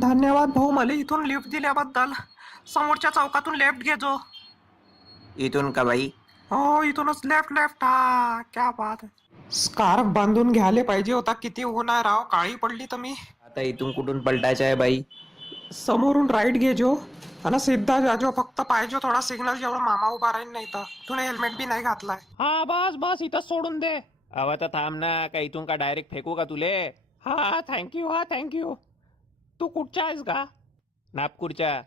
धन्यवाद भाऊ, मला इथून लिफ्ट दिल्याबद्दल. समोरच्या चौकातून लेफ्ट घे जो. इथून का बाई? हो, इथूनच लेफ्ट लेफ्ट. हा, क्या बात आहे. स्कार्फ बांधून घ्यायला पाहिजे होता. किती ऊन आहे राव, काळी पडली तर मी. आता इथून कुठून पलटायचं आहे बाई? समोरून राईट घे जो आणि सिद्धा जाजो. फक्त पाहिजे थोडा सिग्नल, जेवढा मामा उभा राहील. नाही तर तुने हेल्मेट बी नाही घातलाय. हा बस बस इथंच सोडून दे. अव तर थांब ना, का इथून का डायरेक्ट फेकू का तुले? हा थँक्यू, हा थँक्यू. तू कुठच्या आहेस का? नागपूरच्या.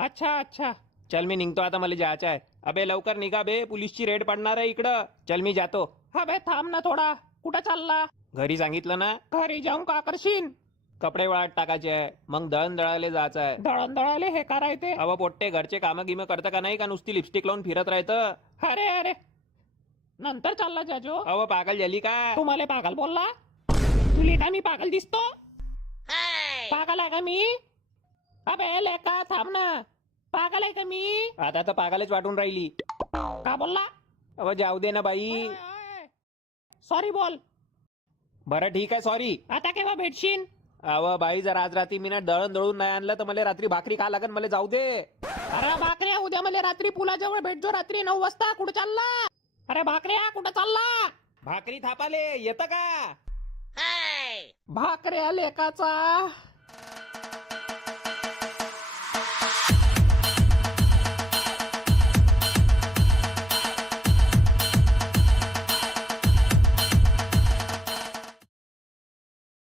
अच्छा अच्छा, चल मी निघतो आता, मला जायचं आहे. अबे लवकर निघा बे, पोलीसची रेड पडणार आहे इकडं. चल मी जातो. हा बे थांब ना थोडा. कुठं चालला? घरी सांगितलं ना. घरी जाऊन का करशील? कपडे वाळत टाकायचे आहे, मग दळण दळायला जायचं आहे. दळण दळायला हे करायचे? अव पोट्टे, घरचे कामं गिमं करतं का नाही, का नुसती लिपस्टिक लावून फिरत राहतं? अरे अरे, नंतर चालला जाजो. अव पागल झाली का? तुम्हाला पागल बोलला? तुला का मी पागल दिसतो? पागल आहे का मी? अबे लेका थांब ना. पागल आहे का मी? आता तर पागलच वाटून राहिली. का बोलला? अव जाऊ दे ना बाई. सॉरी बोल. बरं ठीक आहे, सॉरी. आता केव्हा भेटशील? अव बाई, जर आज रात्री मी ना दळण दळून नाही आणलं तर मला रात्री भाकरी खा लागन. मला जाऊ दे. अरे भाकऱ्या, उद्या मला रात्री पुलाजवळ भेटजो. रात्री 9 वाजता. कुठे चालला? अरे भाकऱ्या, कुठं चालला? भाकरी थापाले येतं का? भाकऱ्या लेकाचा